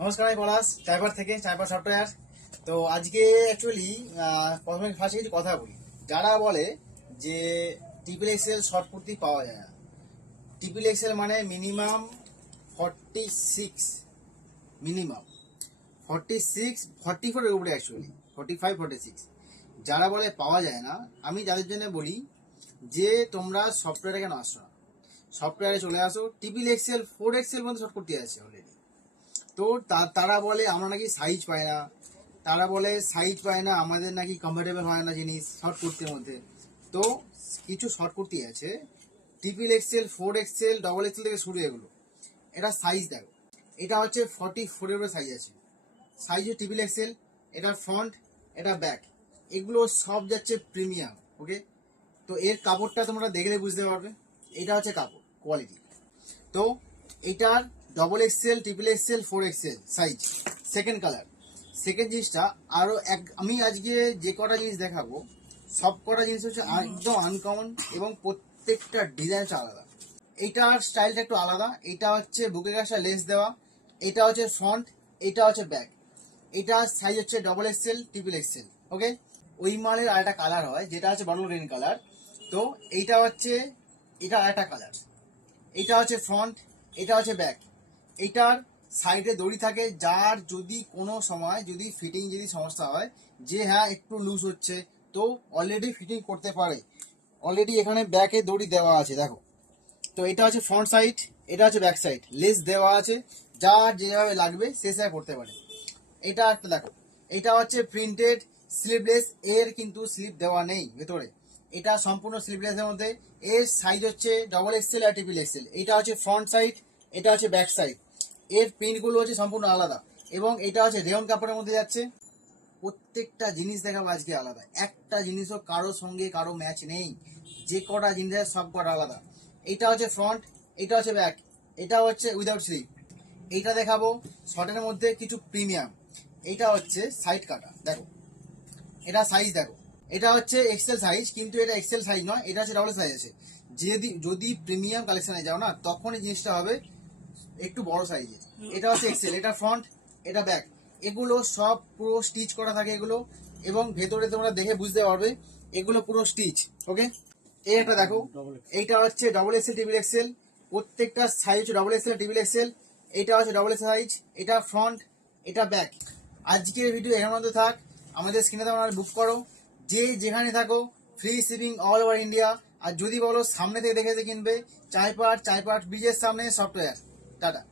নমস্কার, আমি পলাশ চাইপার থেকে চাইপার সফটওয়্যার। তো আজকে অ্যাকচুয়ালি প্রথমে ফার্স্টে কিছু কথা বলি। যারা বলে যে ট্রিপল এক্সেল শর্ট কুর্তি পাওয়া যায় না, ট্রিপল এক্সেল মানে মিনিমাম 46, মিনিমাম 44 এর উপরে, অ্যাকচুয়ালি 45-46। যারা বলে পাওয়া যায় না, আমি যাদের জন্য বলি যে তোমরা সফটওয়্যারে কেন আসছো না, সফটওয়্যারে চলে আসো। ট্রিপল এক্সেল 4 এক্সেল পর্যন্ত শর্ট কুর্তি আছে অলরেডি। তো তারা বলে আমরা নাকি সাইজ পাই না, তারা বলে সাইজ পায় না, আমাদের নাকি কমফোর্টেবল হয় না জিনিস শর্ট কুর্তির মধ্যে। তো কিছু শর্ট কুর্তি আছে, triple XL, 4 XL, double XL থেকে শুরু। এগুলো এটা সাইজ দেখো, এটা হচ্ছে 44 এর সাইজ আছে, সাইজ ট্রিপল এক্সেল। এটা ফ্রন্ট, এটা ব্যাক, এগুলো সব যাচ্ছে প্রিমিয়াম। ওকে, তো এর কাপড়টা তোমরা দেখলে বুঝতে পারবে। এটা হচ্ছে কাপড় কোয়ালিটি। তো এটার double XL, triple XL, 4 XL size. Second colour, second জিনিসটা আরো আমি আজকে যে কটা জিনিস দেখাবো সব কটা জিনিস হচ্ছে একদম আনকমন এবং প্রত্যেকটা ডিজাইন আলাদা। এইটার স্টাইলটা একটু আলাদা। এটা হচ্ছে বুকে গাছা লেস দেওয়া, এটা হচ্ছে ফ্রন্ট, এটা হচ্ছে ব্যাক। এটা সাইজ হচ্ছে ডবল এক্সেল, ট্রিপল এক্সেল। ওকে, ওই মালের আরেকটা কালার হয় যেটা হচ্ছে বটল গ্রিন কালার। তো এইটা হচ্ছে, এটা আরেকটা কালার। এটা হচ্ছে ফ্রন্ট, এটা হচ্ছে ব্যাক। এটার সাইডে দড়ি থাকে, যার যদি কোনো সময় যদি ফিটিং যদি সমস্যা হয় যে হ্যাঁ একটু লুজ হচ্ছে, তো অলরেডি ফিটিং করতে পারে। অলরেডি এখানে ব্যাকে দড়ি দেওয়া আছে দেখো। তো এটা হচ্ছে ফ্রন্ট সাইড, এটা হচ্ছে ব্যাক সাইড, লেস দেওয়া আছে, যার যেভাবে লাগবে সে সেভাবে করতে পারে। এটা একটা দেখো, এটা হচ্ছে প্রিন্টেড স্লিভলেস, এর কিন্তু স্লিভ দেওয়া নেই ভেতরে। এটা সম্পূর্ণ স্লিভলেস এর মধ্যে। এর সাইজ হচ্ছে ডবল এক্সেল আর ট্রিপল এক্সেল। এটা হচ্ছে ফ্রন্ট সাইড, এটা হচ্ছে ব্যাক সাইড। এর প্রিন্টগুলো হচ্ছে সম্পূর্ণ আলাদা এবং এটা হচ্ছে রেয়ন কাপড়ের মধ্যে যাচ্ছে। প্রত্যেকটা জিনিস দেখাবো আজকে আলাদা, একটা জিনিসও কারো সঙ্গে কারো ম্যাচ নেই। যে কটা জিনিস আছে সব কটা আলাদা। এটা হচ্ছে ফ্রন্ট, এটা হচ্ছে ব্যাক, এটা হচ্ছে উইদাউট স্লিভ। এইটা দেখাবো শর্টের মধ্যে কিছু প্রিমিয়াম। এটা হচ্ছে সাইড কাটা দেখো, এটা সাইজ দেখো। এটা হচ্ছে এক্সেল সাইজ, কিন্তু এটা এক্সেল সাইজ নয়, এটা হচ্ছে ডবল সাইজ আছে। যদি প্রিমিয়াম কালেকশনে যাও না, তখন এই জিনিসটা হবে একটু বড় সাইজের। এটা হচ্ছে এক্সেল, এটা ফ্রন্ট, এটা ব্যাক। এগুলো সব পুরো স্টিচ করা থাকে এগুলো, এবং ভেতরে তোমরা দেখে বুঝতে পারবে এগুলো পুরো স্টিচ। ওকে, এই একটা দেখো, এইটা হচ্ছে ডবল এক্সেল, ট্রিপল এক্সেল। প্রত্যেকটা সাইজ হচ্ছে ডবল এক্সেল, ট্রিপল এক্সেল। এটা হচ্ছে ডবল এক্সেল সাইজ, এটা ফ্রন্ট, এটা ব্যাক। আজকের ভিডিও এখানে মধ্যে থাক। আমাদের স্ক্রিনে তোমরা বুক করো, যে যেখানে থাকো, free shipping all over India. আর যদি বলো সামনে থেকে দেখে কিনবে, চাইপাট ব্রিজের সামনে সফটওয়্যার। টাটা।